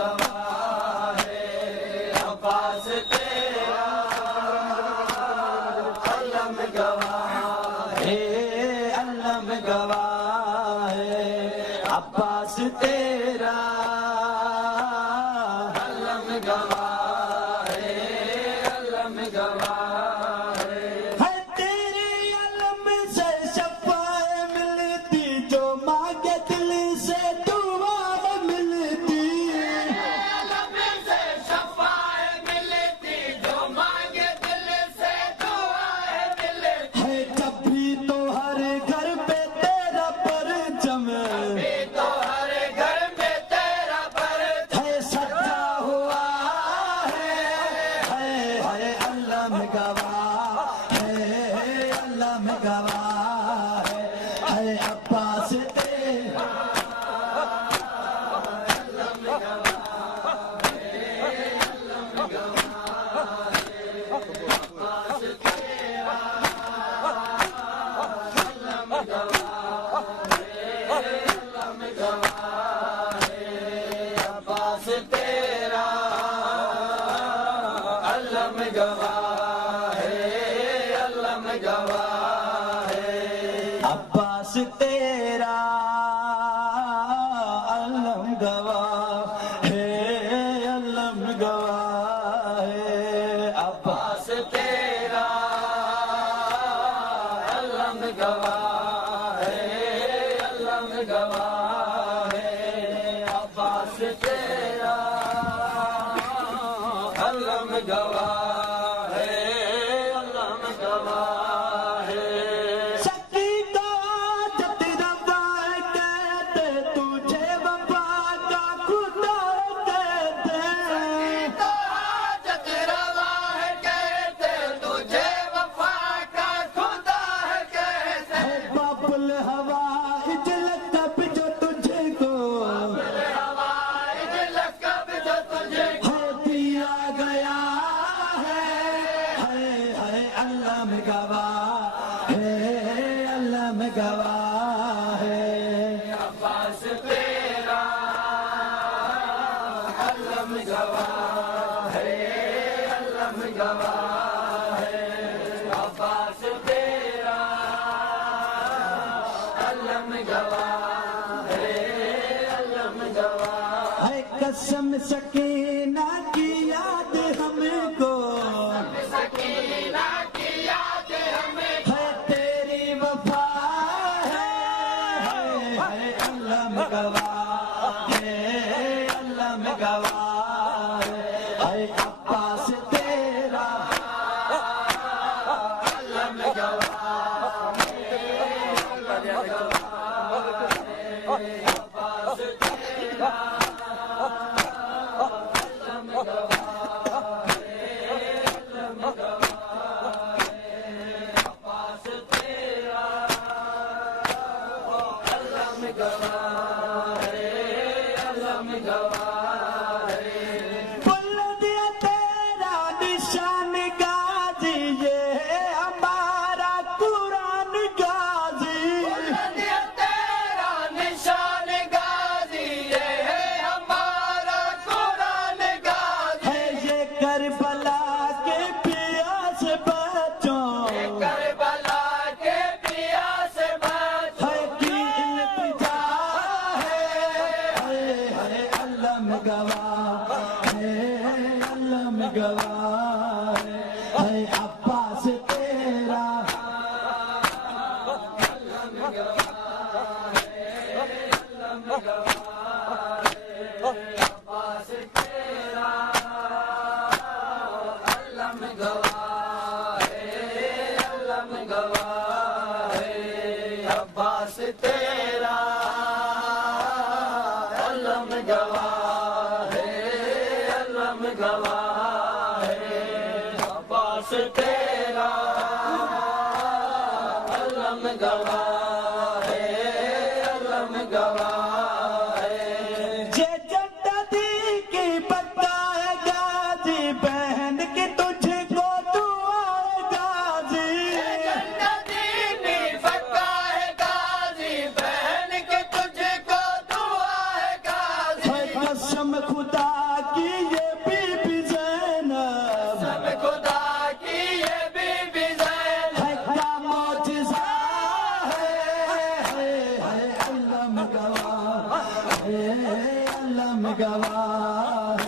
گواہ ہے عباس تیرا علم گواہ ہے علم گواہ ہے عباس تیرا علم گواہ ہے علم گواہ ہے تیرے علم سے شفاعت ملتی جو مانگے دل سے دعا ملتی علم سے شفاعت ملتی جو مانگے دل سے دعا ملتی ہے جب بھی تو ہر گھر پہ تیرا پرچم تو ہر گھر میں تیرا پرچم ہے سجا ہوا ہے علم گواہ ہے علم گواہ ہے عباس تیرا علم گواہ ہے علم گواہ ہے عباس تیرا علم گواہ ہے علم گواہ ہے عباس تیرا علم گواہ ہے علم گواہ ہے عباس تیرا علم گواہ ہے علم گواہ ہے عباس تیرا علم گواہ ہے علم گواہ ہے عباس تیرا علم گواہ ہے علم گواہ ہے شکی کا جت روا کہتے تجھے وفا کا خدا کہتے جت روا کہتے تجھے وفا کا خدا کہتے بابل ہوا لقب جو تجھے کو لقب جو تجھے کو دیا گیا ہے علم گواہ ہے علم گواہ ہے عباس تیرا علم گواہ ہے علم گواہ ہے عباس تیرا علم گواہ ہے علم گواہ ہے قسم سکینہ کی یاد ہم کو سکینہ کی یاد ہمیں ہے تیری وفا ہے علم گواہ ہے علم گواہ ہے عباس تیرا علم گواہ ہے علم گواہ ہے عباس تیرا علم گواہ ہے علم گواہ ہے عباس تیرا علم گواہ ہے علم گواہ ہے بلند تیرا نشان غازی یہ ہے ہمارا قرآن غازی بلند تیرا نشان غازی یہ ہے ہمارا قرآن غازی ہے یہ کربلا کے پیاس بچوں کربلا کے پیاس بچوں ہے کی التجا ہے علم گواہ ہے علم گواہ ہے عباس تیرا علم گواہ ہے علم گواہ ہے عباس تیرا علم گواہ ہے علم گواہ ہے عباس تیرا علم گواہ ہے علم گواہ ہے عباس تیرا علم گواہ ہے علم گواہ ہے یہ جدتی کی بتا ہے غازی بہن کی تجھ کو دعا ہے غازی جدتی کی بتا ہے غازی بہن کی تجھ کو دعا ہے غازی قسم خدا کی یہ بی بی زینب، قسم خدا کی یہ بی بی زینب ہے کیا معجزہ ہے، علم گواہ ہے، علم گواہ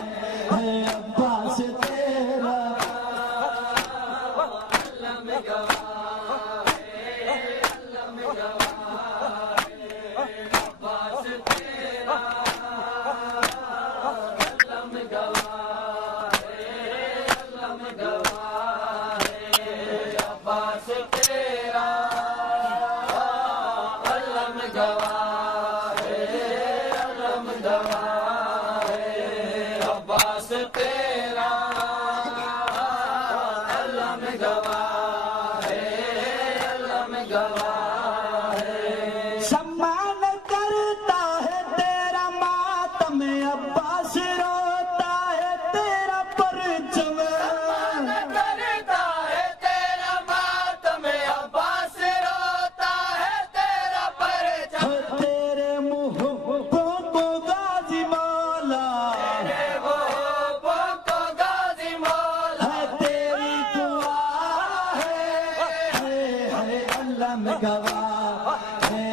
ہے عباس تیرا، علم گواہ ہے، علم گواہ ہے عباس تیرا، علم گواہ ہے، علم گواہ ہے عباس تیرا، علم گواہ ہے، علم گواہ ہے عباس تیرا، علم گواہ ہے، علم گواہ ہے سمان کرتا ہے تیرا ماتم، عباس روتا ہے تیرا پرچم، کرتا ہے تیرا ماتم، عباس روتا ہے تیرا پرچم، تیرے محبوں کو غازی مولا، تیرے محبوں کو غازی مولا، ہے تیری دعا ہے، علم گواہ ہے،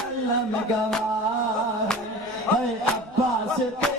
علم گواہ ہے عباس تیرا،